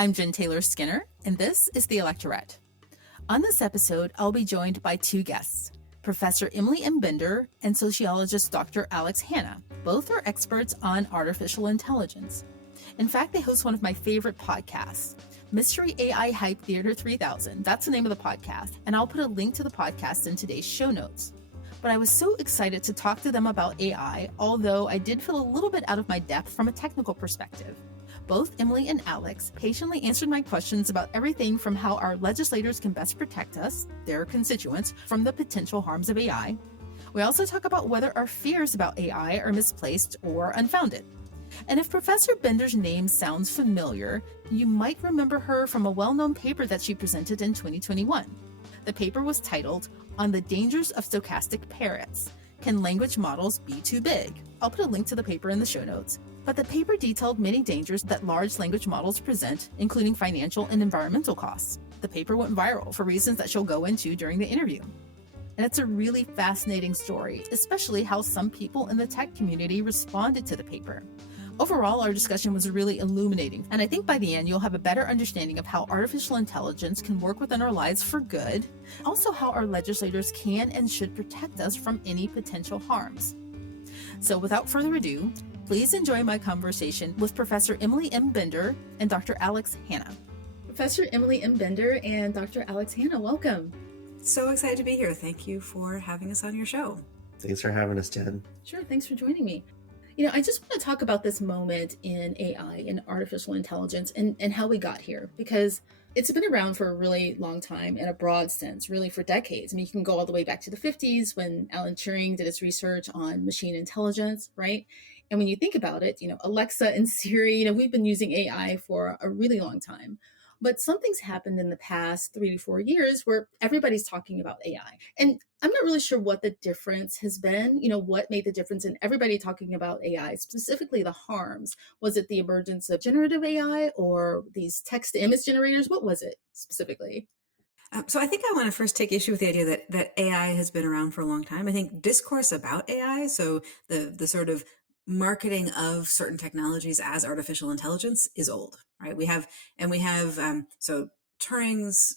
I'm Jen Taylor Skinner, and this is the Electorette. On this episode, I'll be joined by two guests, Professor Emily M. Bender and sociologist Dr. Alex Hanna. Both are experts on artificial intelligence. In fact, they host one of my favorite podcasts, Mystery AI Hype Theater 3000. That's the name of the podcast, and I'll put a link to the podcast in today's show notes. But I was so excited to talk to them about AI, although I did feel a little bit out of my depth from a technical perspective. Both Emily and Alex patiently answered my questions about everything from how our legislators can best protect us, their constituents, from the potential harms of AI. We also talk about whether our fears about AI are misplaced or unfounded. And if Professor Bender's name sounds familiar, you might remember her from a well-known paper that she presented in 2021. The paper was titled, "On the Dangers of Stochastic Parrots. Can Language Models Be Too Big?" I'll put a link to the paper in the show notes. But the paper detailed many dangers that large language models present, including financial and environmental costs. The paper went viral for reasons that she'll go into during the interview. And it's a really fascinating story, especially how some people in the tech community responded to the paper. Overall, our discussion was really illuminating, and I think by the end you'll have a better understanding of how artificial intelligence can work within our lives for good, also how our legislators can and should protect us from any potential harms. So without further ado, please enjoy my conversation with Professor Emily M. Bender and Dr. Alex Hanna. Professor Emily M. Bender and Dr. Alex Hanna, welcome. So excited to be here. Thank you for having us on your show. Thanks for having us, Jen. Sure, thanks for joining me. I just want to talk about this moment in AI and artificial intelligence and how we got here, because it's been around for a really long time in a broad sense, really for decades. I mean, you can go all the way back to the 50s when Alan Turing did his research on machine intelligence, right? And when you think about it, Alexa and Siri, we've been using AI for a really long time. But something's happened in the past 3 to 4 years where everybody's talking about AI. And I'm not really sure what the difference has been, what made the difference in everybody talking about AI, specifically the harms. Was it the emergence of generative AI or these text to image generators? What was it specifically? So I think I want to first take issue with the idea that AI has been around for a long time. I think discourse about AI, so the sort of marketing of certain technologies as artificial intelligence is old, right? We have so Turing's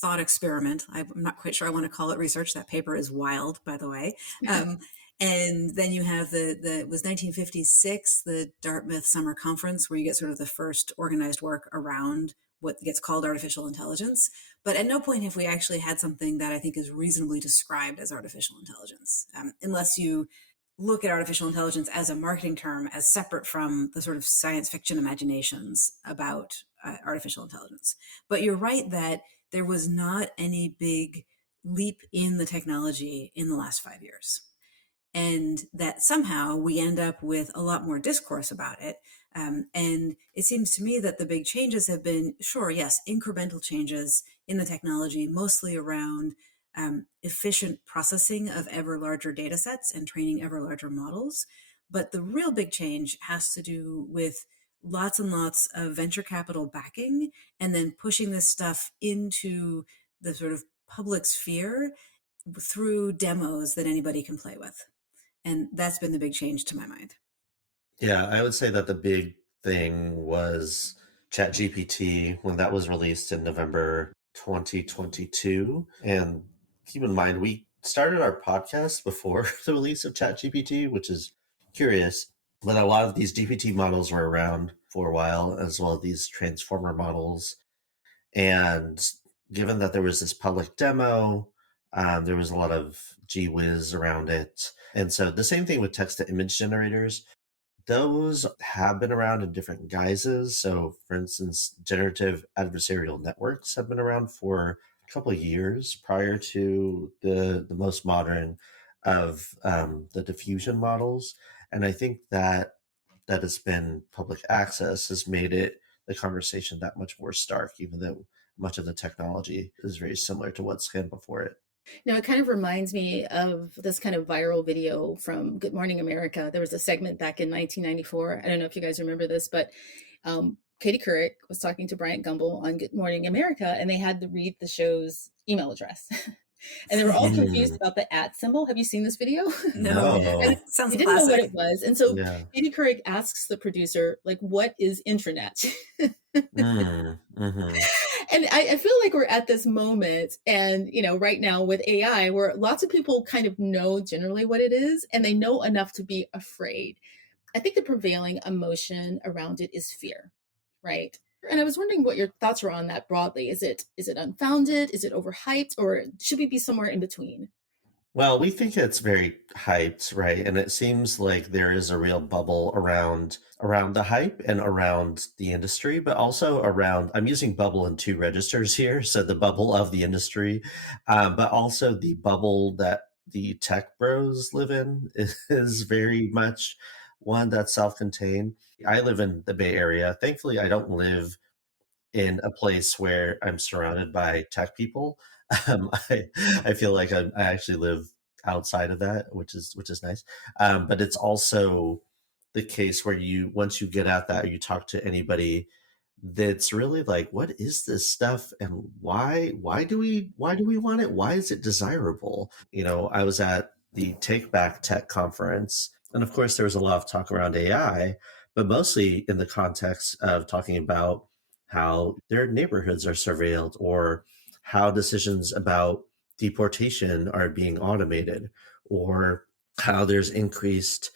thought experiment. I'm not quite sure I want to call it research. That paper is wild, by the way. And then you have it was 1956, the Dartmouth Summer Conference, where you get sort of the first organized work around what gets called artificial intelligence. But at no point have we actually had something that I think is reasonably described as artificial intelligence, unless you look at artificial intelligence as a marketing term, as separate from the sort of science fiction imaginations about artificial intelligence. But you're right that there was not any big leap in the technology in the last 5 years. And that somehow we end up with a lot more discourse about it. And it seems to me that the big changes have been, sure, yes, incremental changes in the technology, mostly around efficient processing of ever larger data sets and training ever larger models. But the real big change has to do with lots and lots of venture capital backing and then pushing this stuff into the sort of public sphere through demos that anybody can play with. And that's been the big change to my mind. Yeah, I would say that the big thing was ChatGPT when that was released in November 2022. And keep in mind, we started our podcast before the release of ChatGPT, which is curious. But a lot of these GPT models were around for a while, as well as these transformer models. And given that there was this public demo, there was a lot of gee whiz around it. And so the same thing with text to image generators. Those have been around in different guises. So, for instance, generative adversarial networks have been around for a couple of years prior to the most modern of the diffusion models. And I think that has been public access has made it the conversation that much more stark, even though much of the technology is very similar to what's come before it. It kind of reminds me of this kind of viral video from Good Morning America. There was a segment back in 1994. I don't know if you guys remember this, but Katie Couric was talking to Bryant Gumbel on Good Morning America, and they had to read the show's email address. And they were all confused Mm, about the at symbol. Have you seen this video? No, And no. sounds they didn't know what classic. it was. And so Yeah. Katie Couric asks the producer, like, what is intranet? Mm, mhm. And I feel like we're at this moment, and right now with AI, where lots of people kind of know generally what it is, and they know enough to be afraid. I think the prevailing emotion around it is fear, right? And I was wondering what your thoughts were on that broadly. Is it unfounded? Is it overhyped, or should we be somewhere in between? Well, we think it's very hyped, right? And it seems like there is a real bubble around the hype and around the industry, but also around, I'm using bubble in two registers here. So the bubble of the industry, but also the bubble that the tech bros live in is very much one that's self-contained. I live in the Bay Area. Thankfully, I don't live in a place where I'm surrounded by tech people. I feel like I actually live outside of that, which is nice. But it's also the case where you once you get at that, or you talk to anybody that's really like, what is this stuff, and why do we want it? Why is it desirable? I was at the Take Back Tech conference, and of course there was a lot of talk around AI, but mostly in the context of talking about how their neighborhoods are surveilled, or how decisions about deportation are being automated, or how there's increased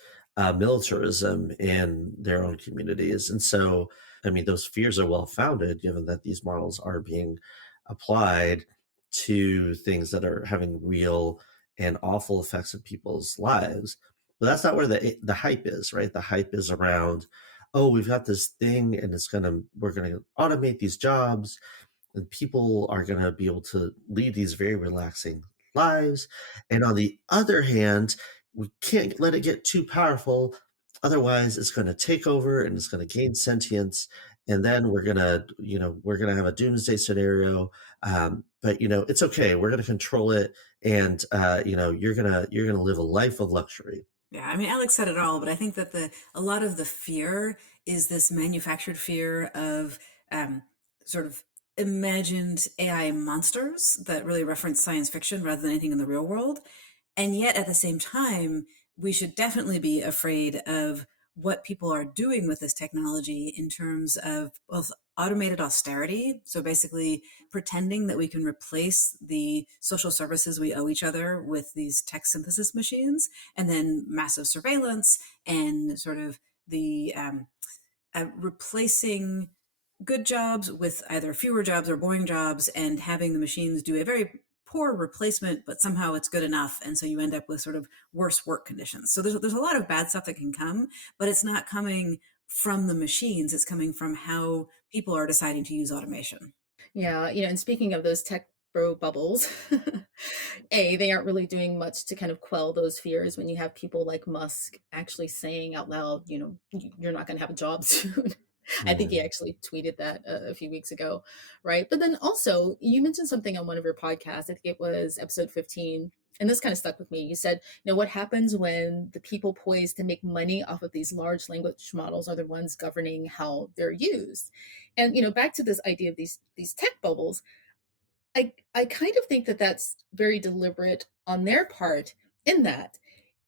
militarism in their own communities. And so, I mean, those fears are well founded given that these models are being applied to things that are having real and awful effects in people's lives. But that's not where the hype is, right? The hype is around, oh, we've got this thing and we're gonna automate these jobs, and people are gonna be able to lead these very relaxing lives. And on the other hand, we can't let it get too powerful. Otherwise, it's gonna take over and it's gonna gain sentience. And then we're gonna have a doomsday scenario. But it's okay. We're gonna control it, and you're gonna live a life of luxury. Yeah, I mean, Alex said it all, but I think that a lot of the fear is this manufactured fear of um, sort of imagined AI monsters that really reference science fiction rather than anything in the real world. And yet, at the same time, we should definitely be afraid of what people are doing with this technology in terms of both automated austerity. So basically, pretending that we can replace the social services we owe each other with these text synthesis machines, and then massive surveillance and sort of the replacing good jobs with either fewer jobs or boring jobs, and having the machines do a very poor replacement, but somehow it's good enough. And so you end up with sort of worse work conditions. So there's a lot of bad stuff that can come, but it's not coming from the machines. It's coming from how people are deciding to use automation. Yeah, and speaking of those tech bro bubbles, they aren't really doing much to kind of quell those fears when you have people like Musk actually saying out loud, you're not going to have a job soon. I think he Mhm. actually tweeted that a few weeks ago, right? But then also, you mentioned something on one of your podcasts. I think it was episode 15. And this kind of stuck with me. You said, what happens when the people poised to make money off of these large language models are the ones governing how they're used? And, back to this idea of these tech bubbles, I kind of think that that's very deliberate on their part, in that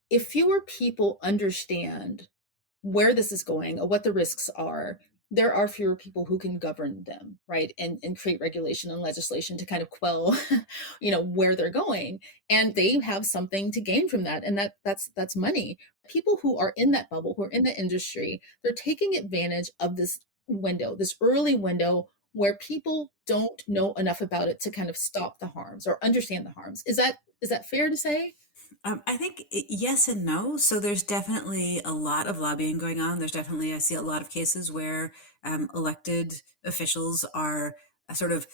if fewer people understand where this is going or what the risks are, there are fewer people who can govern them, right? And create regulation and legislation to kind of quell, where they're going. And they have something to gain from that. And that's money. People who are in that bubble, who are in the industry, they're taking advantage of this window, this early window where people don't know enough about it to kind of stop the harms or understand the harms. Is that fair to say? I think yes and no. So there's definitely a lot of lobbying going on. There's definitely, I see a lot of cases where elected officials are sort of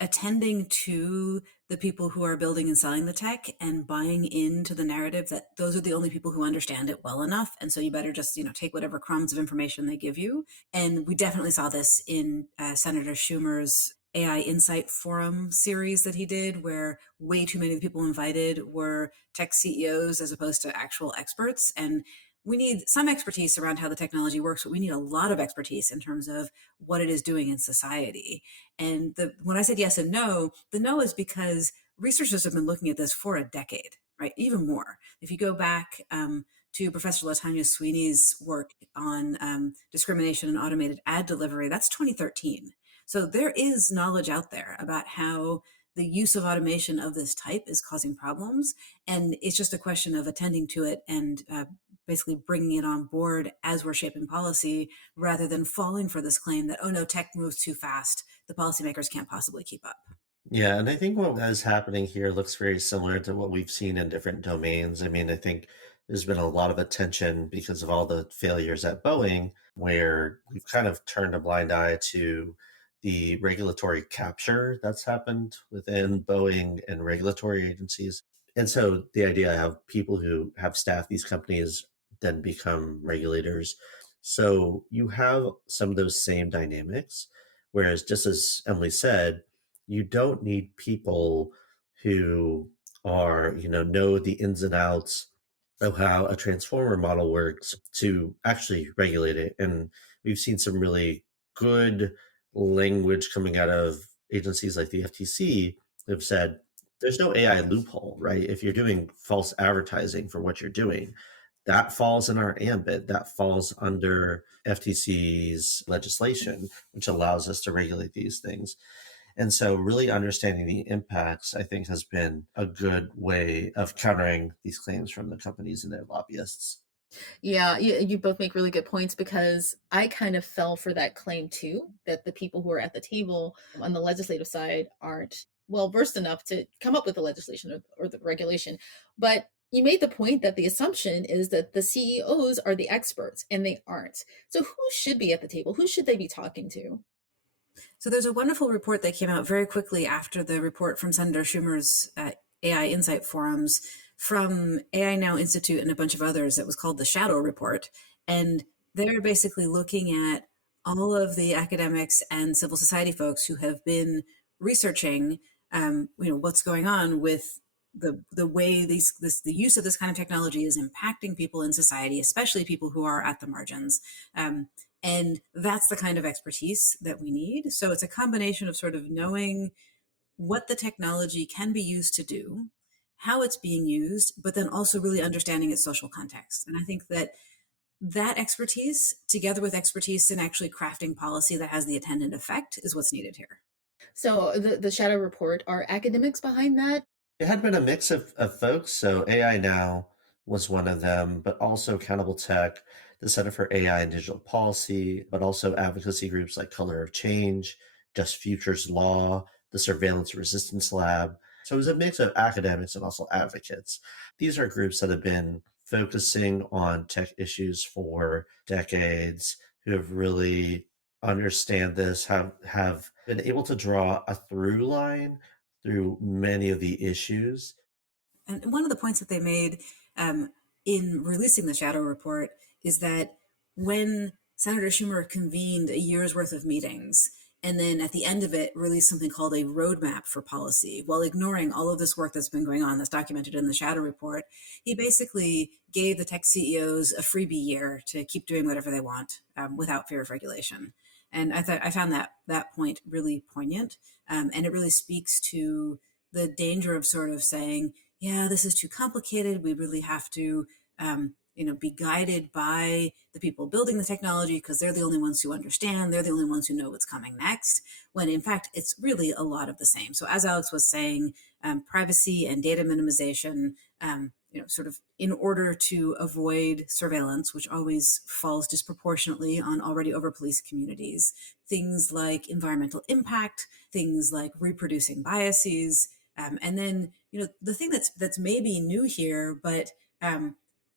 attending to the people who are building and selling the tech and buying into the narrative that those are the only people who understand it well enough. And so you better just, take whatever crumbs of information they give you. And we definitely saw this in Senator Schumer's AI Insight Forum series that he did, where way too many of the people invited were tech CEOs as opposed to actual experts. And we need some expertise around how the technology works, but we need a lot of expertise in terms of what it is doing in society. And when I said yes and no, the no is because researchers have been looking at this for a decade, right? Even more. If you go back to Professor Latanya Sweeney's work on discrimination and automated ad delivery, that's 2013. So there is knowledge out there about how the use of automation of this type is causing problems. And it's just a question of attending to it and basically bringing it on board as we're shaping policy, rather than falling for this claim that, oh no, tech moves too fast, the policymakers can't possibly keep up. Yeah, and I think what is happening here looks very similar to what we've seen in different domains. I mean, I think there's been a lot of attention because of all the failures at Boeing, where we've kind of turned a blind eye to the regulatory capture that's happened within Boeing and regulatory agencies. And so the idea of people who have staffed these companies then become regulators. So you have some of those same dynamics, whereas just as Emily said, you don't need people who are, know the ins and outs of how a transformer model works to actually regulate it. And we've seen some really good language coming out of agencies like the FTC that have said there's no AI loophole, right? If you're doing false advertising for what you're doing, that falls in our ambit, that falls under FTC's legislation, which allows us to regulate these things. And so really understanding the impacts, I think, has been a good way of countering these claims from the companies and their lobbyists. Yeah, you both make really good points, because I kind of fell for that claim too, that the people who are at the table on the legislative side aren't well versed enough to come up with the legislation or the regulation. But you made the point that the assumption is that the CEOs are the experts, and they aren't. So who should be at the table? Who should they be talking to? So there's a wonderful report that came out very quickly after the report from Senator Schumer's AI Insight Forums from AI Now Institute and a bunch of others that was called the Shadow Report. And they're basically looking at all of the academics and civil society folks who have been researching what's going on with the way the use of this kind of technology is impacting people in society, especially people who are at the margins. And that's the kind of expertise that we need. So it's a combination of sort of knowing what the technology can be used to do, how it's being used, but then also really understanding its social context. And I think that expertise, together with expertise in actually crafting policy that has the attendant effect, is what's needed here. So the Shadow Report, are academics behind that? It had been a mix of folks. So AI Now was one of them, but also Accountable Tech, the Center for AI and Digital Policy, but also advocacy groups like Color of Change, Just Futures Law, the Surveillance Resistance Lab. So it was a mix of academics and also advocates. These are groups that have been focusing on tech issues for decades, who have really understand this, have been able to draw a through line through many of the issues. And one of the points that they made in releasing the Shadow Report is that when Senator Schumer convened a year's worth of meetings, and then at the end of it released something called a roadmap for policy, while ignoring all of this work that's been going on that's documented in the Shadow Report, he basically gave the tech CEOs a freebie year to keep doing whatever they want without fear of regulation. And I found that point really poignant, and it really speaks to the danger of sort of saying, yeah, this is too complicated. We really have to, be guided by the people building the technology because they're the only ones who understand. They're the only ones who know what's coming next. When in fact, it's really a lot of the same. So as Alex was saying, privacy and data minimization, sort of in order to avoid surveillance, which always falls disproportionately on already over-policed communities. Things like environmental impact, things like reproducing biases, and then the thing that's maybe new here, but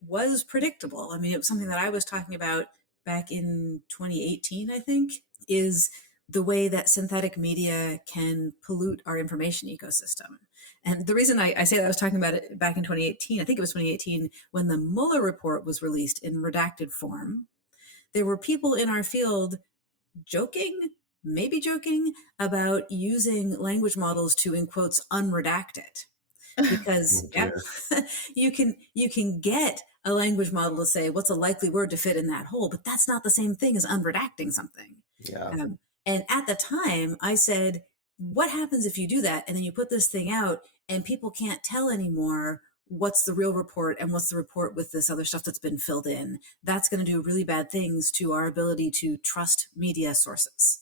was predictable. I mean, it was something that I was talking about back in 2018, I think, is the way that synthetic media can pollute our information ecosystem. And the reason I say that, I was talking about it back in 2018, I think it was 2018, when the Mueller report was released in redacted form, there were people in our field maybe joking about using language models to, in quotes, unredact it. Because you can get a language model to say what's a likely word to fit in that hole, but that's not the same thing as unredacting something. Yeah. And at the time I said, what happens if you do that and then you put this thing out and people can't tell anymore what's the real report and what's the report with this other stuff that's been filled in. That's going to do really bad things to our ability to trust media sources.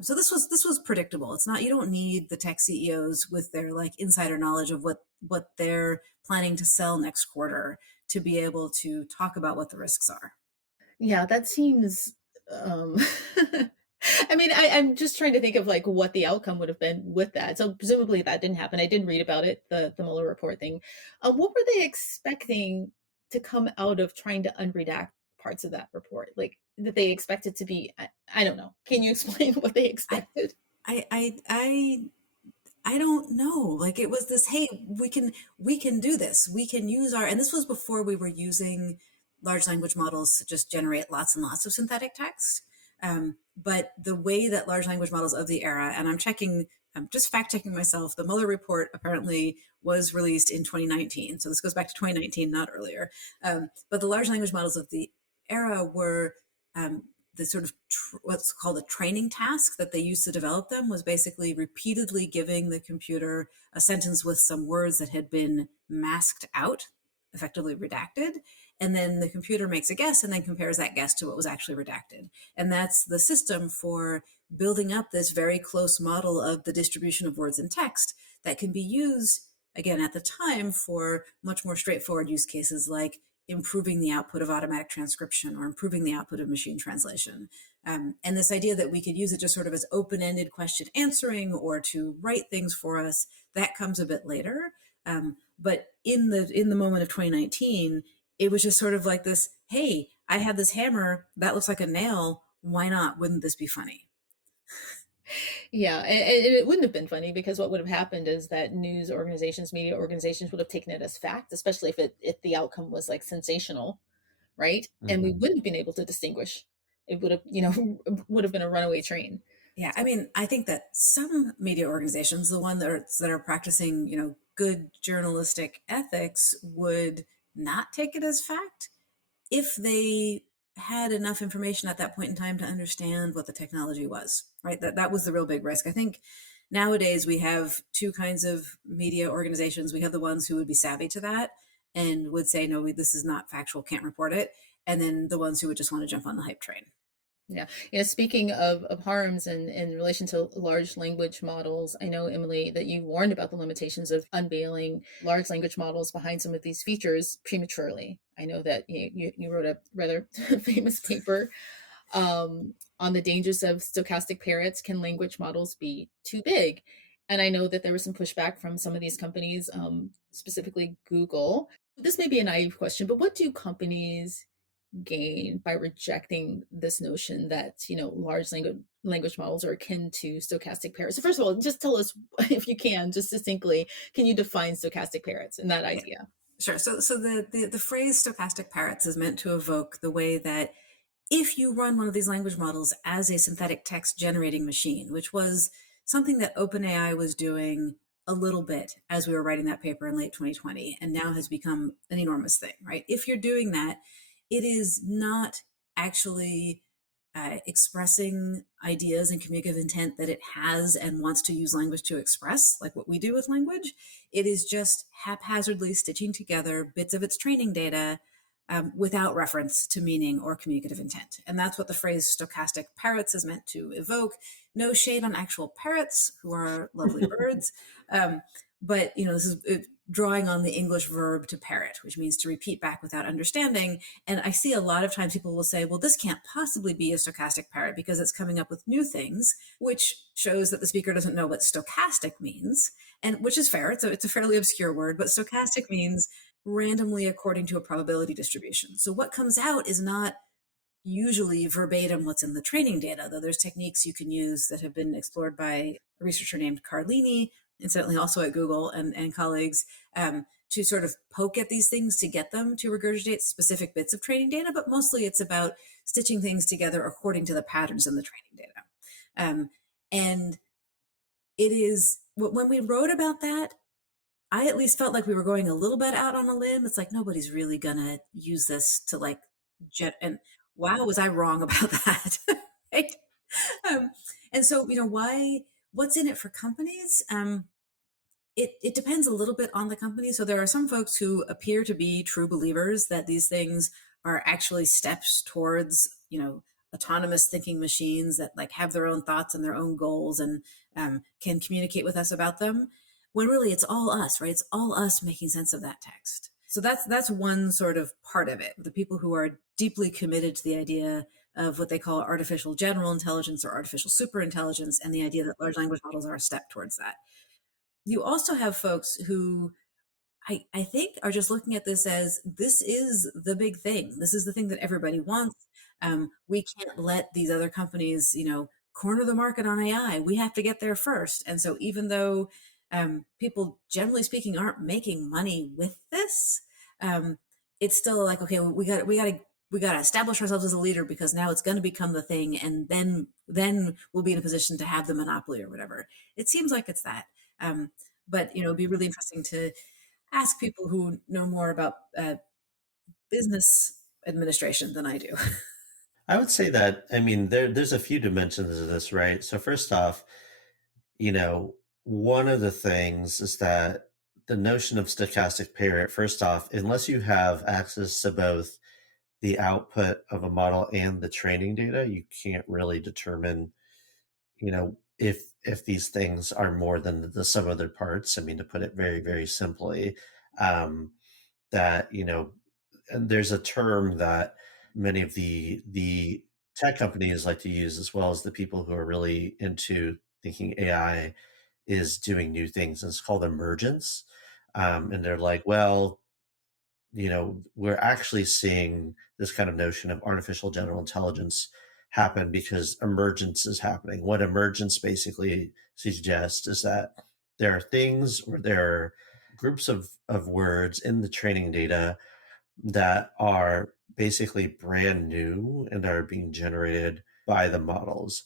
So this was predictable. It's not, you don't need the tech CEOs with their like insider knowledge of what they're planning to sell next quarter to be able to talk about what the risks are. Yeah, that seems um I mean, I'm just trying to think of like what the outcome would have been with that. So presumably that didn't happen. I did read about it, the Mueller report thing. What were they expecting to come out of trying to unredact parts of that report? Like that they expected to be, I don't know. Can you explain what they I expected? I I I I don't know. Like it was this, hey, we can do this. We can use our, and this was before we were using large language models to just generate lots and lots of synthetic text. But the way that large language models of the era, and I'm just fact checking myself, the Mueller report apparently was released in 2019. So this goes back to 2019, not earlier. But the large language models of the era were um, the sort of what's called a training task that they used to develop them was basically repeatedly giving the computer a sentence with some words that had been masked out, effectively redacted, and then the computer makes a guess and then compares that guess to what was actually redacted. And that's the system for building up this very close model of the distribution of words and text that can be used again at the time for much more straightforward use cases like improving the output of automatic transcription or improving the output of machine translation. And this idea that we could use it just sort of as open-ended question answering or to write things for us, that comes a bit later. But in the moment of 2019, it was just sort of like this, hey, I have this hammer that looks like a nail. Why not? Wouldn't this be funny? Yeah, and it wouldn't have been funny because what would have happened is that news organizations, media organizations would have taken it as fact, especially if the outcome was like sensational, right? And we Hmm. wouldn't have been able to distinguish. It would have, would have been a runaway train. Yeah, I mean, I think that some media organizations, the one that are practicing, good journalistic ethics, would not take it as fact if they had enough information at that point in time to understand what the technology was, right? That was the real big risk. I think nowadays we have two kinds of media organizations. We have the ones who would be savvy to that and would say, no, this is not factual, can't report it. And then the ones who would just want to jump on the hype train. Yeah. Yeah. Speaking of harms and in relation to large language models, I know, Emily, that you warned about the limitations of unveiling large language models behind some of these features prematurely. I know that you wrote a rather famous paper on the dangers of stochastic parrots. Can language models be too big? And I know that there was some pushback from some of these companies, specifically Google. This may be a naive question, but what do companies gain by rejecting this notion that large language models are akin to stochastic parrots? So first of all, just tell us, if you can, just succinctly, can you define stochastic parrots and that Yeah, idea? sure. So the phrase stochastic parrots is meant to evoke the way that if you run one of these language models as a synthetic text generating machine, which was something that OpenAI was doing a little bit as we were writing that paper in late 2020, and now has become an enormous thing, right? If you're doing that, it is not actually expressing ideas and communicative intent that it has and wants to use language to express, like what we do with language. It is just haphazardly stitching together bits of its training data without reference to meaning or communicative intent. And that's what the phrase stochastic parrots is meant to evoke. No shade on actual parrots, who are lovely birds. But, this is drawing on the English verb to parrot, which means to repeat back without understanding. And I see a lot of times people will say, well, this can't possibly be a stochastic parrot because it's coming up with new things, which shows that the speaker doesn't know what stochastic means, and which is fair. It's a fairly obscure word, but stochastic means randomly according to a probability distribution. So what comes out is not usually verbatim what's in the training data, though there's techniques you can use that have been explored by a researcher named Carlini, incidentally also at Google, and colleagues, to sort of poke at these things to get them to regurgitate specific bits of training data, but mostly it's about stitching things together according to the patterns in the training data. And it is, when we wrote about that, I at least felt like we were going a little bit out on a limb. It's like nobody's really gonna use this to like jet. And wow, was I wrong about that? Right? Um, and so, why? What's in it for companies? it depends a little bit on the company. So there are some folks who appear to be true believers that these things are actually steps towards, autonomous thinking machines that like have their own thoughts and their own goals and can communicate with us about them. When really it's all us, right? It's all us making sense of that text. So that's one sort of part of it. The people who are deeply committed to the idea of what they call artificial general intelligence or artificial superintelligence, and the idea that large language models are a step towards that. You also have folks who I think are just looking at this as this is the big thing. This is the thing that everybody wants. We can't let these other companies, corner the market on AI. We have to get there first. And so even though people, generally speaking, aren't making money with this, it's still like, okay, we got to establish ourselves as a leader because now it's going to become the thing, and then we'll be in a position to have the monopoly or whatever. It seems like it's that. But it'd be really interesting to ask people who know more about business administration than I do. I would say that, I mean, there's a few dimensions of this, right? So first off, one of the things is that the notion of stochastic parrot, first off, unless you have access to both the output of a model and the training data, you can't really determine, if these things are more than the sum of their parts. I mean, to put it very, very simply, that, and there's a term that many of the tech companies like to use, as well as the people who are really into thinking AI is doing new things, and it's called emergence. And they're like, well, we're actually seeing this kind of notion of artificial general intelligence happen because emergence is happening. What emergence basically suggests is that there are things, or there are groups of words in the training data that are basically brand new and are being generated by the models.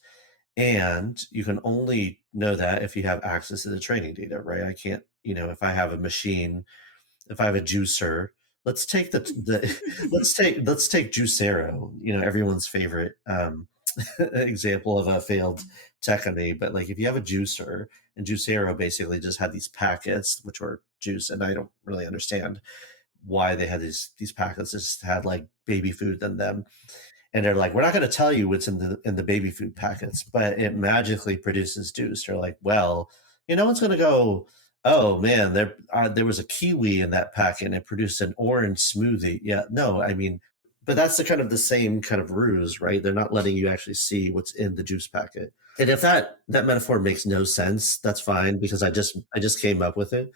And you can only know that if you have access to the training data, right? I can't, if I have a machine, if I have a juicer, let's take the let's take Juicero, everyone's favorite example of a failed tech company. But like, if you have a juicer, and Juicero basically just had these packets which were juice, and I don't really understand why they had these packets that just had like baby food in them. And they're like, we're not going to tell you what's in the baby food packets, but it magically produces juice. They're like, well, no one's going to go, oh man, there was a kiwi in that packet and it produced an orange smoothie. Yeah, no, I mean, but that's the same kind of ruse, right? They're not letting you actually see what's in the juice packet. And if that metaphor makes no sense, that's fine, because I just came up with it.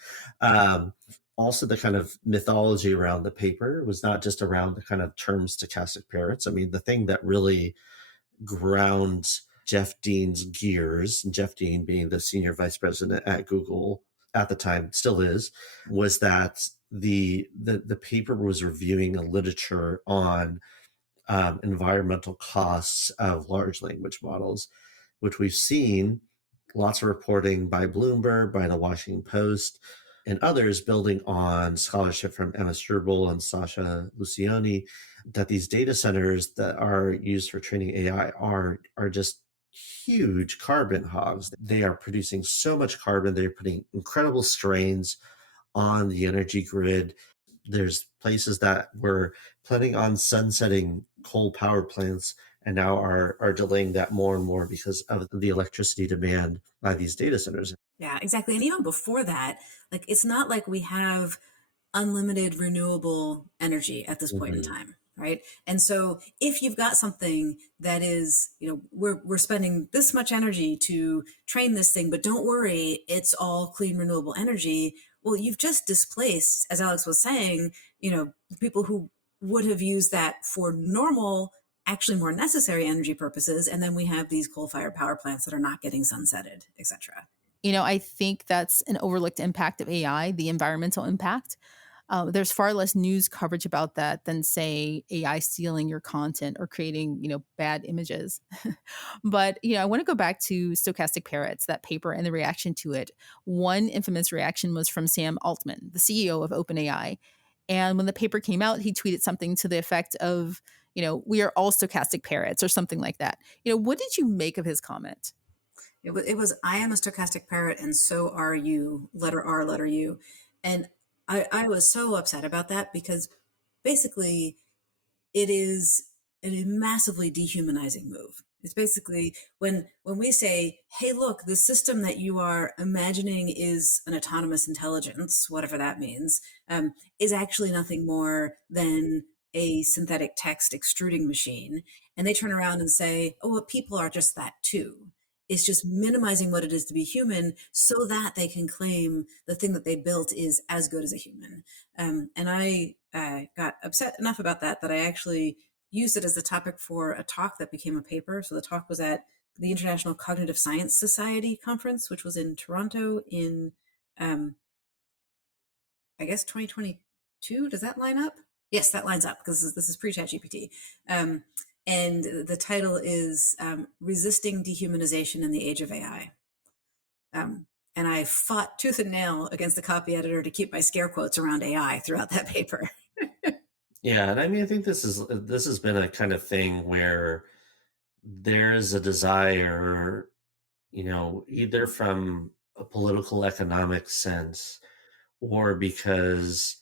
Also, the kind of mythology around the paper was not just around the kind of term stochastic parrots. I mean, the thing that really grounds Jeff Dean's gears, and Jeff Dean being the senior vice president at Google at the time, still is, was that the paper was reviewing a literature on environmental costs of large language models, which we've seen lots of reporting by Bloomberg, by the Washington Post, and others, building on scholarship from Emma Struble and Sasha Luciani, that these data centers that are used for training AI are just huge carbon hogs. They are producing so much carbon. They're putting incredible strains on the energy grid. There's places that were planning on sunsetting coal power plants and now are delaying that more and more because of the electricity demand by these data centers. Yeah, exactly. And even before that, like it's not like we have unlimited renewable energy at this point in Mhm. time, right? And so if you've got something that is, we're spending this much energy to train this thing, but don't worry, it's all clean renewable energy. Well, you've just displaced, as Alex was saying, people who would have used that for normal, actually more necessary energy purposes. And then we have these coal-fired power plants that are not getting sunsetted, et cetera. I think that's an overlooked impact of AI, the environmental impact. There's far less news coverage about that than, say, AI stealing your content or creating, bad images. But, I want to go back to Stochastic Parrots, that paper and the reaction to it. One infamous reaction was from Sam Altman, the CEO of OpenAI. And when the paper came out, he tweeted something to the effect of, we are all stochastic parrots or something like that. What did you make of his comment? It was I am a stochastic parrot and so are you, letter R, letter U. And I was so upset about that because basically it is a massively dehumanizing move. It's basically when we say, "Hey, look, the system that you are imagining is an autonomous intelligence, whatever that means, is actually nothing more than a synthetic text extruding machine," and they turn around and say, "Oh, well, people are just that too." It's just minimizing what it is to be human so that they can claim the thing that they built is as good as a human. And I got upset enough about that that I actually used it as the topic for a talk that became a paper. So the talk was at the International Cognitive Science Society conference, which was in Toronto in, um, I guess, 2022. Does that line up? Yes, that lines up because this is pre-ChatGPT. And the title is Resisting Dehumanization in the Age of AI. And I fought tooth and nail against the copy editor to keep my scare quotes around AI throughout that paper. Yeah, and I mean, I think this has been a kind of thing where there's a desire, either from a political economic sense or because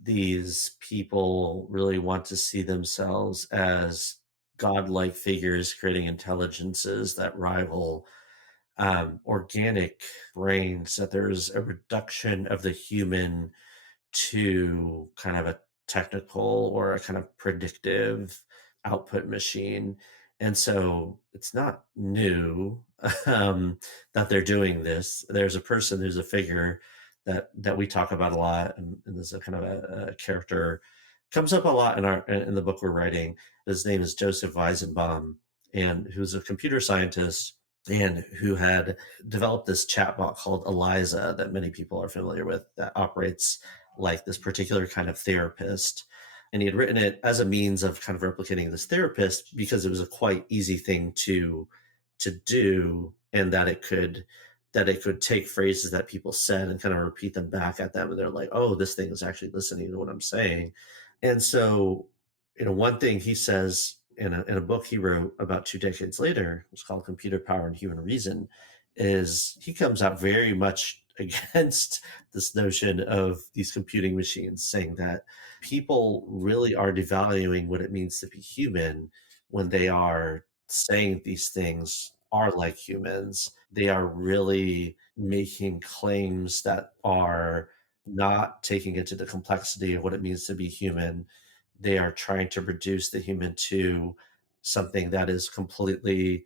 these people really want to see themselves as godlike figures creating intelligences that rival organic brains, that there's a reduction of the human to kind of a technical or a kind of predictive output machine. And so it's not new that they're doing this. There's a person, there's a figure that we talk about a lot, and there's a kind of a character comes up a lot in the book we're writing. His name is Joseph Weizenbaum, and who's a computer scientist and who had developed this chatbot called Eliza that many people are familiar with, that operates like this particular kind of therapist. And he had written it as a means of kind of replicating this therapist because it was a quite easy thing to do, and that it could take phrases that people said and kind of repeat them back at them, and they're like, oh, this thing is actually listening to what I'm saying. And so, one thing he says in a book he wrote about 2 decades later, it's called Computer Power and Human Reason, is he comes out very much against this notion of these computing machines, saying that people really are devaluing what it means to be human when they are saying these things are like humans. They are really making claims that are not taking into the complexity of what it means to be human. They are trying to reduce the human to something that is completely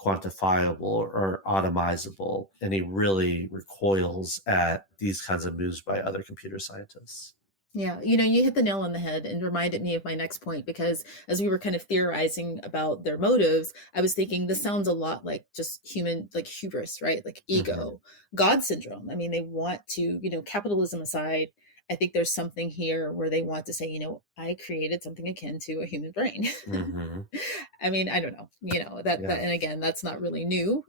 quantifiable or automizable. And he really recoils at these kinds of moves by other computer scientists. Yeah, you hit the nail on the head and reminded me of my next point because as we were kind of theorizing about their motives, I was thinking this sounds a lot like just human, like hubris, right? Like Mhm. ego, God syndrome. I mean, they want to, capitalism aside, I think there's something here where they want to say, I created something akin to a human brain. Mhm. I mean, I don't know, that, Yeah. and again, that's not really new.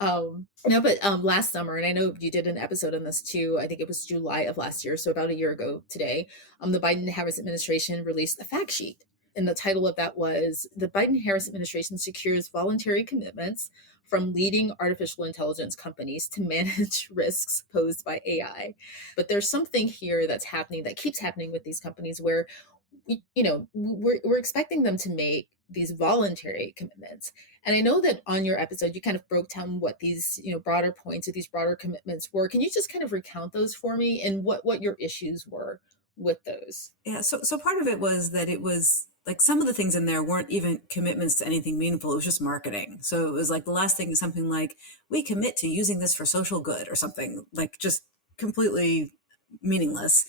No, but last summer, and I know you did an episode on this too. I think it was July of last year, so about a year ago today. The Biden-Harris administration released a fact sheet, and the title of that was "The Biden-Harris Administration Secures Voluntary Commitments from Leading Artificial Intelligence Companies to Manage Risks Posed by AI." But there's something here that's happening, that keeps happening with these companies, where we're expecting them to make these voluntary commitments. And I know that on your episode you kind of broke down what these broader points or these broader commitments were. Can you just kind of recount those for me, and what your issues were with those? Yeah, so part of it was that it was like some of the things in there weren't even commitments to anything meaningful. It was just marketing. So it was like the last thing is something like, we commit to using this for social good or something, like just completely meaningless.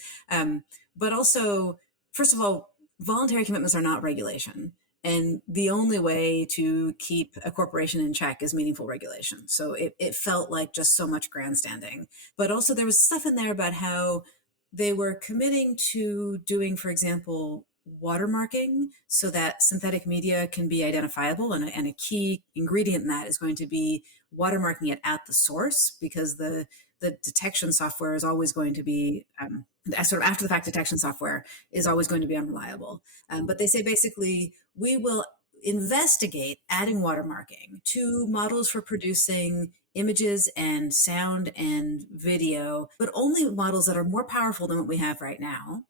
But also, first of all, voluntary commitments are not regulation. And the only way to keep a corporation in check is meaningful regulation. So it felt like just so much grandstanding. But also there was stuff in there about how they were committing to doing, for example, watermarking so that synthetic media can be identifiable. And a key ingredient in that is going to be watermarking it at the source, because the detection software is always going to be sort of after the fact detection software is always going to be unreliable. But they say basically, we will investigate adding watermarking to models for producing images and sound and video, but only models that are more powerful than what we have right now.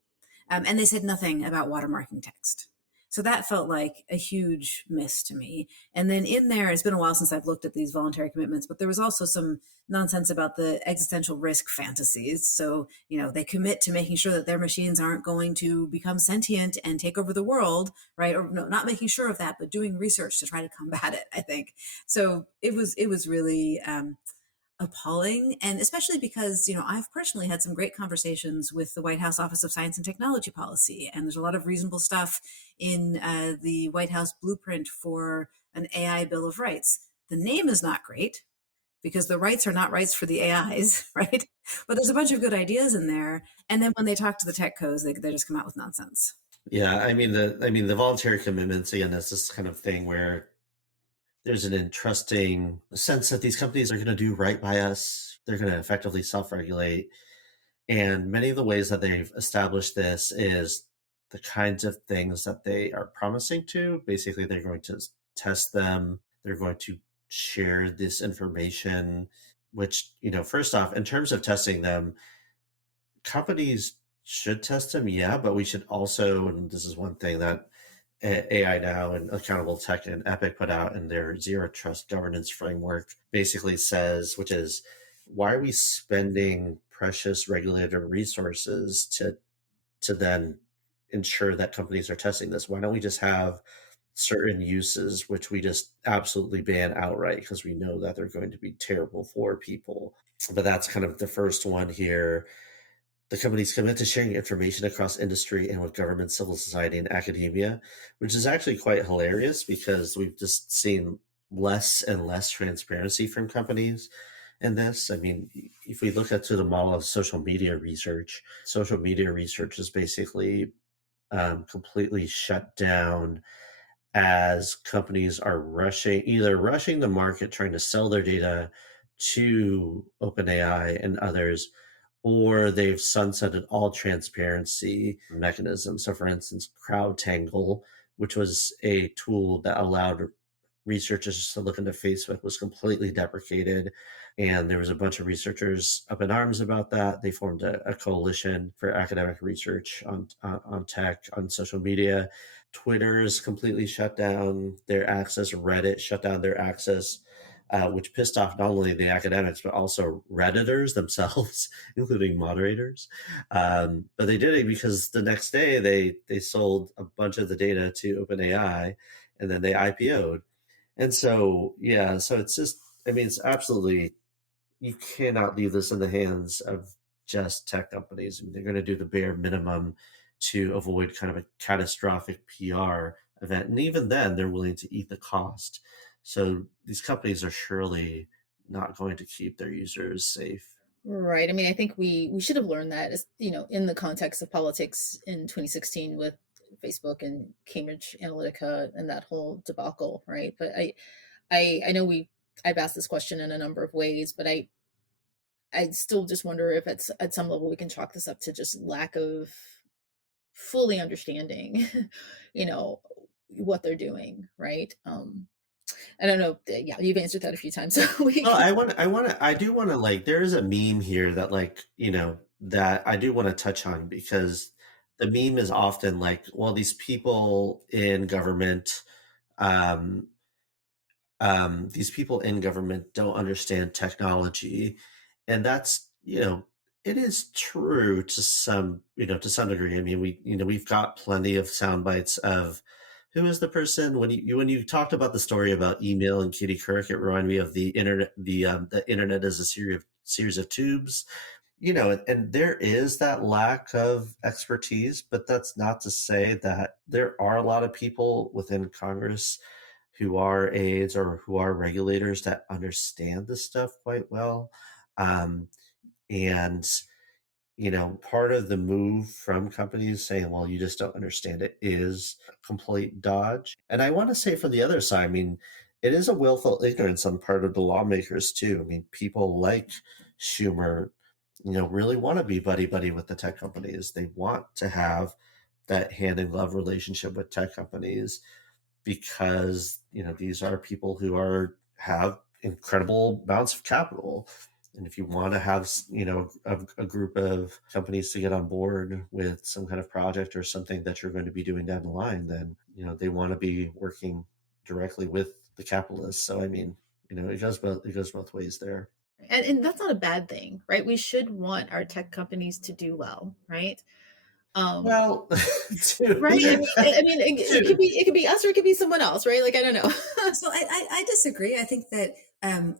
And they said nothing about watermarking text. So that felt like a huge miss to me. And then in there, it's been a while since I've looked at these voluntary commitments, but there was also some nonsense about the existential risk fantasies. So, they commit to making sure that their machines aren't going to become sentient and take over the world, right? Or no, not making sure of that, but doing research to try to combat it, I think. So it was really appalling. And especially because, I've personally had some great conversations with the White House Office of Science and Technology Policy. And there's a lot of reasonable stuff in the White House blueprint for an AI Bill of Rights. The name is not great because the rights are not rights for the AIs, right? But there's a bunch of good ideas in there. And then when they talk to the tech codes, they just come out with nonsense. Yeah, the voluntary commitments, again, that's this kind of thing where there's an entrusting sense that these companies are going to do right by us. They're going to effectively self-regulate. And many of the ways that they've established this is the kinds of things that they are promising to. Basically, they're going to test them. They're going to share this information, which, first off, in terms of testing them, companies should test them, yeah, but we should also, and this is one thing that AI Now and Accountable Tech and Epic put out in their zero trust governance framework, basically says, which is, why are we spending precious regulator resources to then ensure that companies are testing this? Why don't we just have certain uses which we just absolutely ban outright because we know that they're going to be terrible for people? But that's kind of the first one here. The companies commit to sharing information across industry and with government, civil society, and academia, which is actually quite hilarious because we've just seen less and less transparency from companies in this. I mean, if we look at to the model of social media research is basically completely shut down as companies are either rushing the market, trying to sell their data to OpenAI and others, or they've sunsetted all transparency mechanisms. So, for instance, CrowdTangle, which was a tool that allowed researchers to look into Facebook, was completely deprecated. And there was a bunch of researchers up in arms about that. They formed a coalition for academic research on tech, on social media. Twitter is completely shut down their access. Reddit shut down their access, which pissed off not only the academics, but also Redditors themselves, including moderators. But they did it because the next day they sold a bunch of the data to OpenAI, and then they IPO'd. And so, yeah, so it's just, it's absolutely, you cannot leave this in the hands of just tech companies. I mean, they're going to do the bare minimum to avoid kind of a catastrophic PR event. And even then, they're willing to eat the cost. So these companies are surely not going to keep their users safe. Right. I mean, I think we should have learned that, in the context of politics in 2016 with Facebook and Cambridge Analytica and that whole debacle, right? But I know I've asked this question in a number of ways, but I still just wonder if at some level we can chalk this up to just lack of fully understanding, what they're doing, right? I don't know. Yeah, you've answered that a few times. So I do want to there is a meme here that that I do want to touch on, because the meme is often well, these people in government, don't understand technology. And that's, it is true to some degree. I mean, we've got plenty of sound bites of who is the person when you talked about the story about email and Kitty Kirk, it reminded me of the internet. The internet is a series of tubes, and there is that lack of expertise, but that's not to say that there are a lot of people within Congress who are aides or who are regulators that understand this stuff quite well. And part of the move from companies saying, well, you just don't understand it, is a complete dodge. And I want to say from the other side, I mean, it is a willful ignorance on part of the lawmakers too. I mean, people like Schumer, really want to be buddy-buddy with the tech companies. They want to have that hand-in-glove relationship with tech companies. because, these are people who have incredible amounts of capital. And if you want to have, a group of companies to get on board with some kind of project or something that you're going to be doing down the line, then, they want to be working directly with the capitalists. So, I mean, it goes both ways there. And that's not a bad thing, right? We should want our tech companies to do well, right? Um, Well, right? I mean, to it could be us or it could be someone else, right? Like I don't know. So I disagree. I think that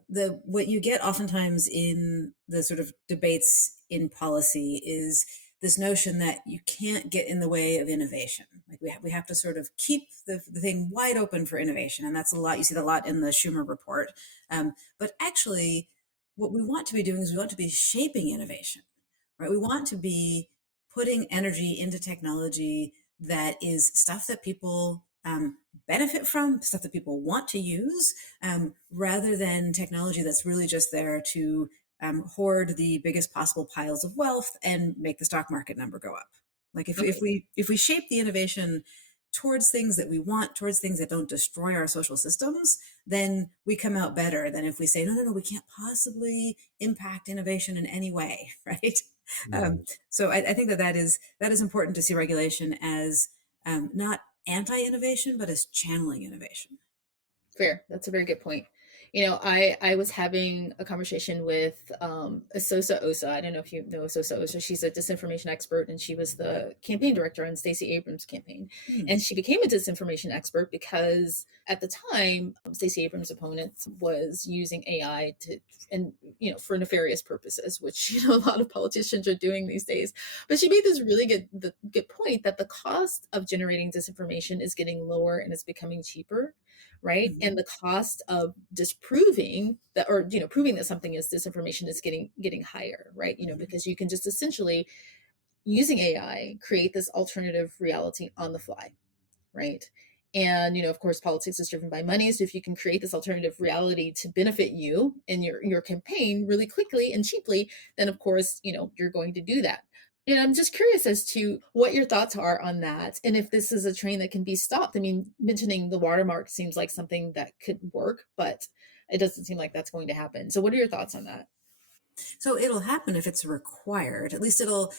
the what you get oftentimes in the sort of debates in policy is this notion that you can't get in the way of innovation. Like we have to sort of keep the thing wide open for innovation, and that's a lot. You see that a lot in the Schumer report. But actually, what we want to be doing is we want to be shaping innovation, right? We want to be putting energy into technology that is stuff that people benefit from, stuff that people want to use, rather than technology that's really just there to hoard the biggest possible piles of wealth and make the stock market number go up. Like if we shape the innovation towards things that we want, towards things that don't destroy our social systems, then we come out better than if we say, no, no, no, we can't possibly impact innovation in any way, right? So I think that is important to see regulation as not anti-innovation, but as channeling innovation. Fair. That's a very good point. I was having a conversation with Asosa Osa. I don't know if you know Asosa Osa. She's a disinformation expert, and she was the campaign director on Stacey Abrams' campaign. Hmm. And she became a disinformation expert because at the time, Stacey Abrams' opponent was using AI for nefarious purposes, which a lot of politicians are doing these days. But she made this really good point that the cost of generating disinformation is getting lower and it's becoming cheaper, right? Mhm. And the cost of disproving that, or proving that something is disinformation, is getting higher, right? Mhm. Because you can just essentially, using AI, create this alternative reality on the fly, right? And of course, politics is driven by money. So if you can create this alternative reality to benefit you and your campaign really quickly and cheaply, then of course you're going to do that. And I'm just curious as to what your thoughts are on that, and if this is a train that can be stopped. I mean, mentioning the watermark seems like something that could work, but it doesn't seem like that's going to happen. So, what are your thoughts on that? So it'll happen if it's required. At least it'll.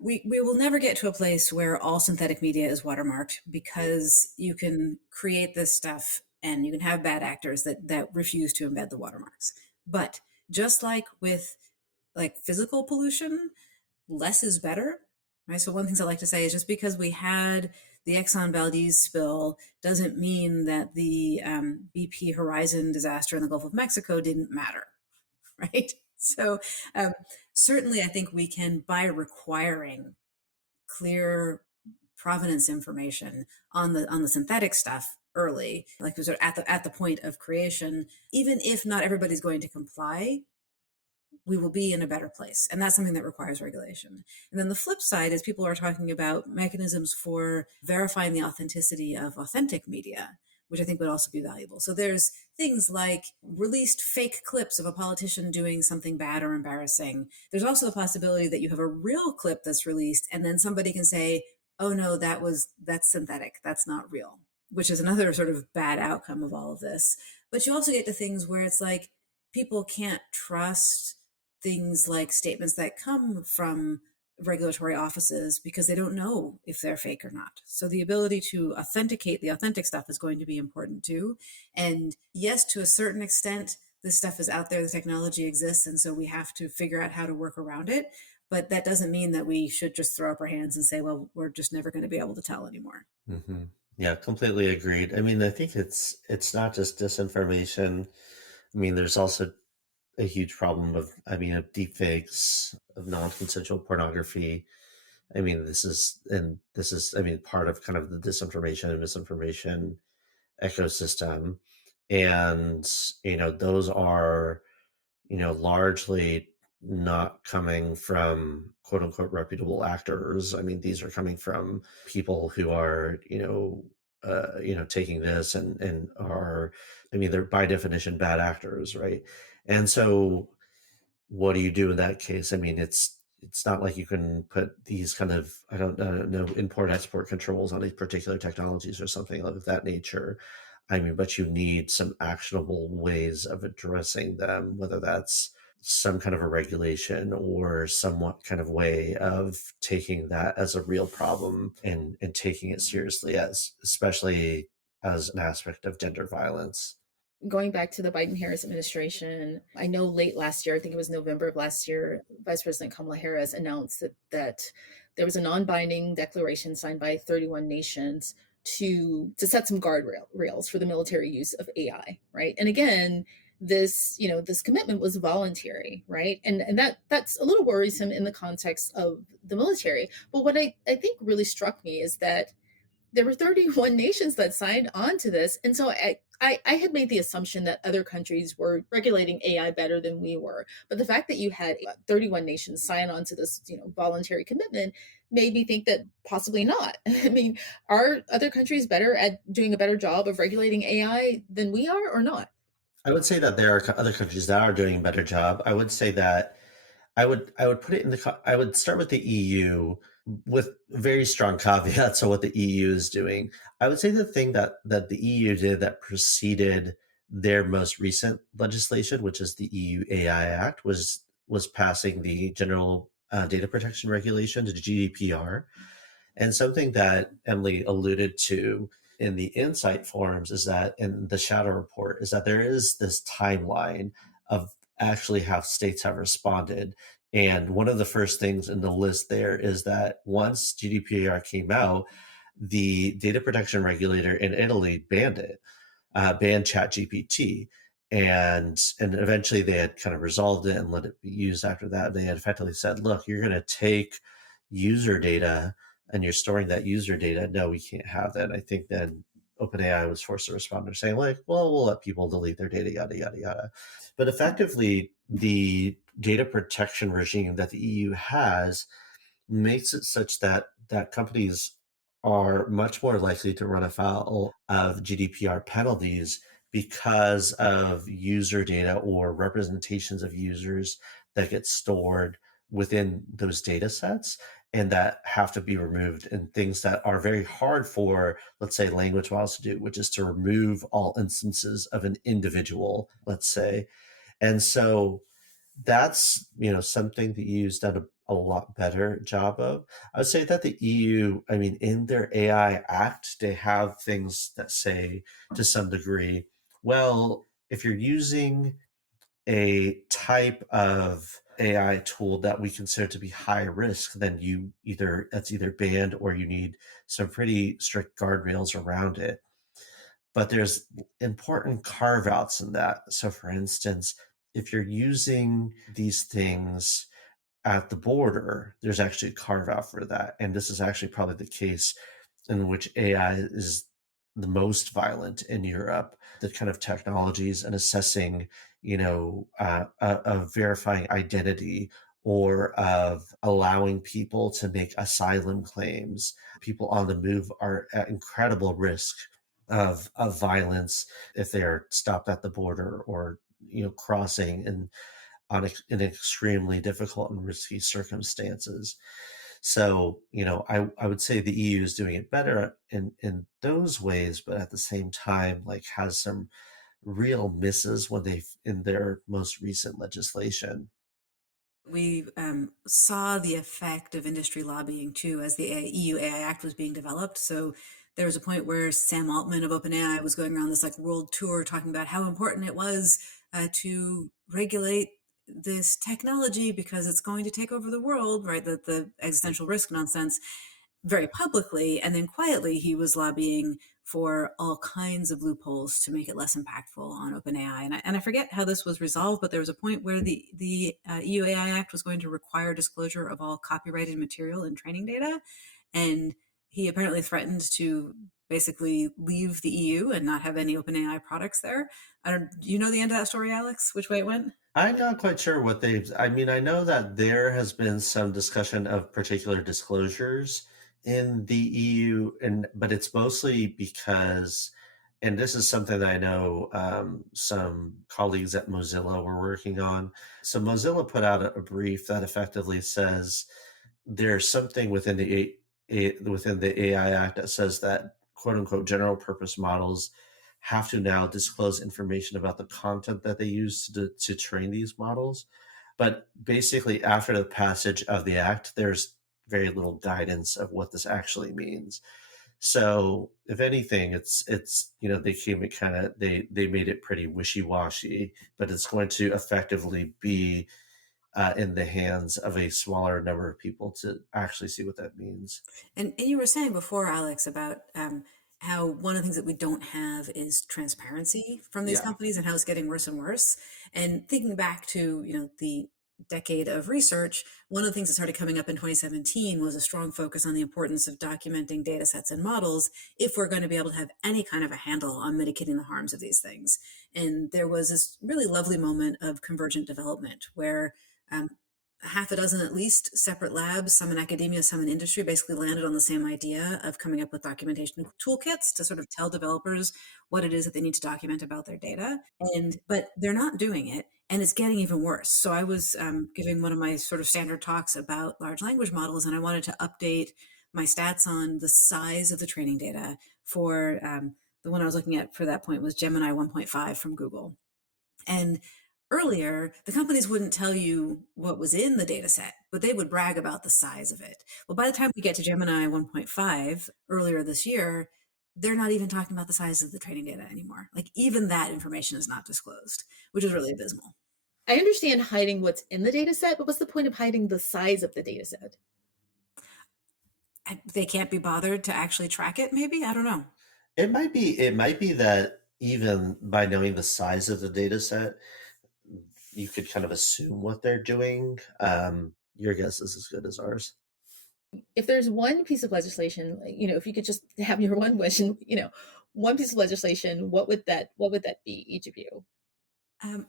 We will never get to a place where all synthetic media is watermarked, because you can create this stuff and you can have bad actors that refuse to embed the watermarks. But just like with like physical pollution, less is better, right? So one of the things I like to say is, just because we had the Exxon Valdez spill doesn't mean that the BP Horizon disaster in the Gulf of Mexico didn't matter, right? So um, certainly, I think we can, by requiring clear provenance information on the synthetic stuff early, like sort of at the point of creation, even if not everybody's going to comply, we will be in a better place. And that's something that requires regulation. And then the flip side is, people are talking about mechanisms for verifying the authenticity of authentic media, which I think would also be valuable. So there's things like released fake clips of a politician doing something bad or embarrassing. There's also the possibility that you have a real clip that's released, and then somebody can say, oh no, that's synthetic, that's not real, which is another sort of bad outcome of all of this. But you also get to things where it's like, people can't trust things like statements that come from regulatory offices, because they don't know if they're fake or not. So the ability to authenticate the authentic stuff is going to be important too. And yes, to a certain extent, this stuff is out there, the technology exists, and so we have to figure out how to work around it. But that doesn't mean that we should just throw up our hands and say, well, we're just never going to be able to tell anymore. hmm Yeah, completely agreed. I mean, I think it's not just disinformation. I mean, there's also a huge problem of deepfakes, of non-consensual pornography. I mean, part of kind of the disinformation and misinformation ecosystem. And, those are, largely not coming from quote unquote reputable actors. I mean, these are coming from people who are, taking this and are, they're by definition bad actors, right? And so what do you do in that case? I mean, it's it's not like you can put these kind of, I don't know, import export controls on these particular technologies or something of that nature. I mean, but you need some actionable ways of addressing them, whether that's some kind of a regulation or somewhat kind of way of taking that as a real problem and taking it seriously, as especially as an aspect of gender violence. Going back to the Biden Harris administration, I know late last year, I think it was November of last year, Vice President Kamala Harris announced that there was a non-binding declaration signed by 31 nations to set some guardrails for the military use of AI, right? And again, this commitment was voluntary, right? And that's a little worrisome in the context of the military. But what I think really struck me is that there were 31 nations that signed on to this. And so I had made the assumption that other countries were regulating AI better than we were. But the fact that you had 31 nations sign on to this, voluntary commitment made me think that possibly not. I mean, are other countries better at doing a better job of regulating AI than we are or not? I would say that there are other countries that are doing a better job. I would say that I would put it in I would start with the EU with very strong caveats on what the EU is doing. I would say the thing that the EU did that preceded their most recent legislation, which is the EU AI Act, was passing the General Data Protection Regulation, the GDPR. And something that Emily alluded to in the insight forums is that in the shadow report is that there is this timeline of actually how states have responded. And one of the first things in the list there is that once GDPR came out, the data protection regulator in Italy banned it, banned ChatGPT. And eventually they had kind of resolved it and let it be used after that. They had effectively said, look, you're going to take user data and you're storing that user data. No, we can't have that. And I think then OpenAI was forced to respond to saying like, well, we'll let people delete their data, yada, yada, yada. But effectively, the data protection regime that the EU has makes it such that companies are much more likely to run afoul of GDPR penalties because of user data or representations of users that get stored within those data sets and that have to be removed, and things that are very hard for, let's say, language models to do, which is to remove all instances of an individual, let's say. And so that's something the EU's done a lot better job of. I would say that the EU, I mean, in their AI Act, they have things that say to some degree, well, if you're using a type of AI tool that we consider to be high risk, then that's either banned or you need some pretty strict guardrails around it. But there's important carve outs in that. So, for instance, if you're using these things at the border, there's actually a carve out for that. And this is actually probably the case in which AI is the most violent in Europe. The kind of technologies and assessing, of verifying identity or of allowing people to make asylum claims. People on the move are at incredible risk of violence if they are stopped at the border or crossing in extremely difficult and risky circumstances. So, I would say the EU is doing it better in those ways, but at the same time, like has some real misses when they in their most recent legislation. We saw the effect of industry lobbying too as the EU AI Act was being developed. So there was a point where Sam Altman of OpenAI was going around this like world tour talking about how important it was to regulate this technology because it's going to take over the world, right? The existential risk nonsense very publicly, and then quietly he was lobbying for all kinds of loopholes to make it less impactful on OpenAI. And I forget how this was resolved, but there was a point where the EU AI Act was going to require disclosure of all copyrighted material and training data, and he apparently threatened to basically leave the EU and not have any OpenAI products there. Do you know the end of that story, Alex? Which way it went? I'm not quite sure what I mean, I know that there has been some discussion of particular disclosures in the EU, but it's mostly because And this is something that I know some colleagues at Mozilla were working on. So Mozilla put out a brief that effectively says there's something within within the AI Act that says that quote unquote general purpose models have to now disclose information about the content that they use to train these models. But basically, after the passage of the act, there's very little guidance of what this actually means. So if anything, it's they came it kind of they made it pretty wishy-washy, but it's going to effectively be in the hands of a smaller number of people to actually see what that means. And you were saying before, Alex, about how one of the things that we don't have is transparency from these Yeah. companies and how it's getting worse and worse. And thinking back to, the decade of research, one of the things that started coming up in 2017 was a strong focus on the importance of documenting data sets and models if we're going to be able to have any kind of a handle on mitigating the harms of these things. And there was this really lovely moment of convergent development where um, a half a dozen at least separate labs, some in academia, some in industry, basically landed on the same idea of coming up with documentation toolkits to sort of tell developers what it is that they need to document about their data. But they're not doing it, and it's getting even worse. So I was giving one of my sort of standard talks about large language models, and I wanted to update my stats on the size of the training data for the one I was looking at for that point was Gemini 1.5 from Google. And earlier, the companies wouldn't tell you what was in the data set, but they would brag about the size of it. Well, by the time we get to Gemini 1.5 earlier this year, they're not even talking about the size of the training data anymore. Like, even that information is not disclosed, which is really abysmal. I understand hiding what's in the data set, but what's the point of hiding the size of the data set? They can't be bothered to actually track it, maybe? I don't know. It might be that even by knowing the size of the data set, you could kind of assume what they're doing. Your guess is as good as ours. If there's one piece of legislation, if you could just have your one wish and, one piece of legislation, what would that be, each of you?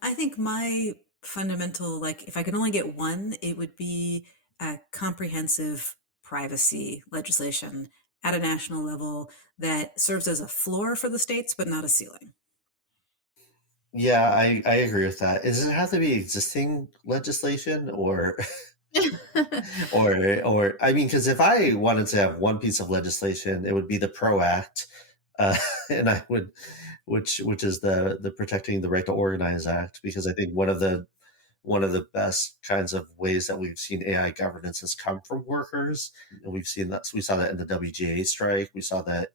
I think my fundamental, like, if I could only get one, it would be a comprehensive privacy legislation at a national level that serves as a floor for the states, but not a ceiling. Yeah, I agree with that. Does it have to be existing legislation or I mean, because if I wanted to have one piece of legislation, it would be the PRO Act, uh, and I would, which is the Protecting the Right to Organize Act, because I think one of the best kinds of ways that we've seen AI governance has come from workers, and we saw that in the WGA strike. We saw that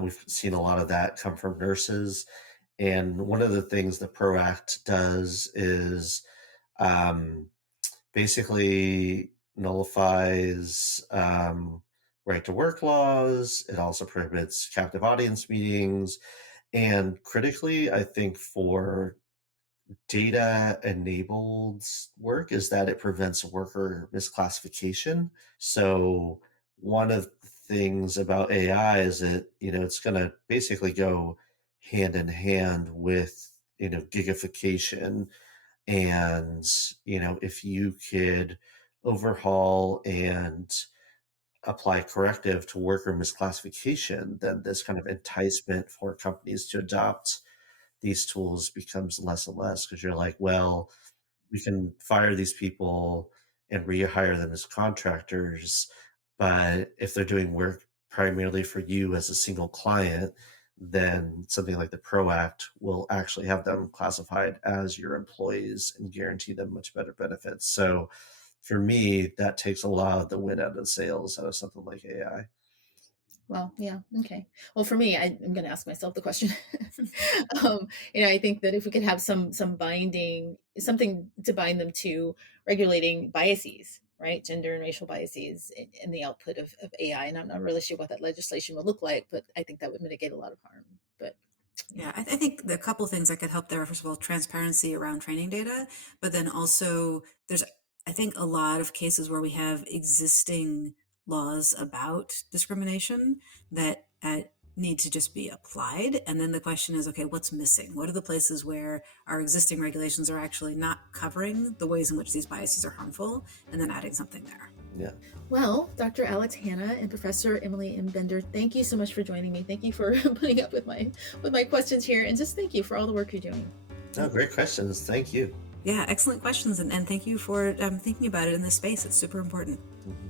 we've seen a lot of that come from nurses, and one of the things the PRO Act does is um, basically nullifies right to work laws. It also prohibits captive audience meetings. And critically, I think for data enabled work is that it prevents worker misclassification. So one of the things about AI is that, it's going to basically go hand in hand with, gigification. And, if you could overhaul and apply corrective to worker misclassification, then this kind of enticement for companies to adopt these tools becomes less and less, because you're like, well, we can fire these people and rehire them as contractors, but if they're doing work primarily for you as a single client, then something like the PRO Act will actually have them classified as your employees and guarantee them much better benefits. So for me, that takes a lot of the wind out of the sails out of something like AI. Well, yeah, okay. Well, for me, I'm going to ask myself the question. I think that if we could have some binding, something to bind them to regulating biases, right, gender and racial biases in the output of AI, and I'm not really sure what that legislation would look like, but I think that would mitigate a lot of harm. But Yeah, I think the couple things that could help there, first of all, transparency around training data, but then also there's, I think, a lot of cases where we have existing laws about discrimination that need to just be applied. And then the question is, okay, what's missing? What are the places where our existing regulations are actually not covering the ways in which these biases are harmful, and then adding something there? Yeah. Well, Dr. Alex Hanna and Professor Emily M. Bender, thank you so much for joining me. Thank you for putting up with my questions here, and just thank you for all the work you're doing. Oh, great questions. Thank you. Yeah, excellent questions, and thank you for thinking about it in this space. It's super important. Mm-hmm.